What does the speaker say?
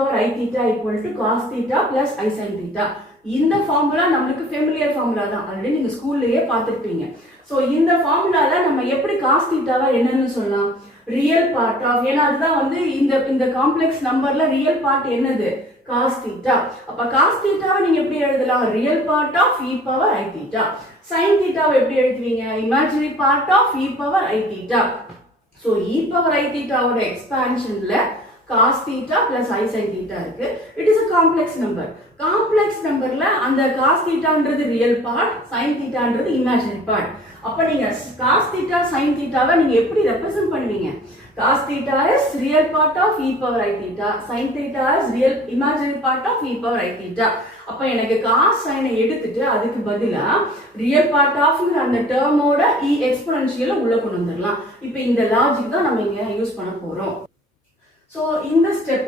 power I theta equal to cos theta plus I sin theta. இந்த formula நமக்கு familiar formula தான், already நீங்க ஸ்கூல்லயே பார்த்துருப்பீங்க. ஸோ இந்த ஃபார்முலால நம்ம எப்படி காஸ் தீட்டாவா என்னன்னு சொல்லலாம், ரியல் பார்ட் ஆஃப், ஏன்னா அதுதான் வந்து இந்த காம்ப்ளெக்ஸ் நம்பர்ல ரியல் பார்ட் என்னது, காஸ் தீட்டா. அப்ப காஸ் தீட்டாவை நீங்க எப்படி எழுதலாம், real part of e power i theta. Sine தீட்டாவை எப்படி எழுதுவீங்க, imaginary part of e power i theta. So e power i தீட்டாவோட எக்ஸ்பான்ஷன்ல cos theta plus I sin theta இருக்கு. It is a complex number. Complex numberல அந்த cos thetaன்றது real part, sin thetaன்றது imaginary part. அப்ப நீங்க cos theta sin thetaவை நீங்க எப்படி represent பண்ணுவீங்க, cos theta is real part of e power I theta, sin theta is real imaginary part of e power I theta. அப்ப எனக்கு cos sin எடுத்துட்டு அதுக்கு பதிலா real part of அந்த டேர்மோட e எக்ஸ்போனன்ஷியலை உள்ள கொண்டு வந்துடலாம். இப்ப இந்த லாஜிக் தான் நம்ம இங்க யூஸ் பண்ண போறோம். So in the step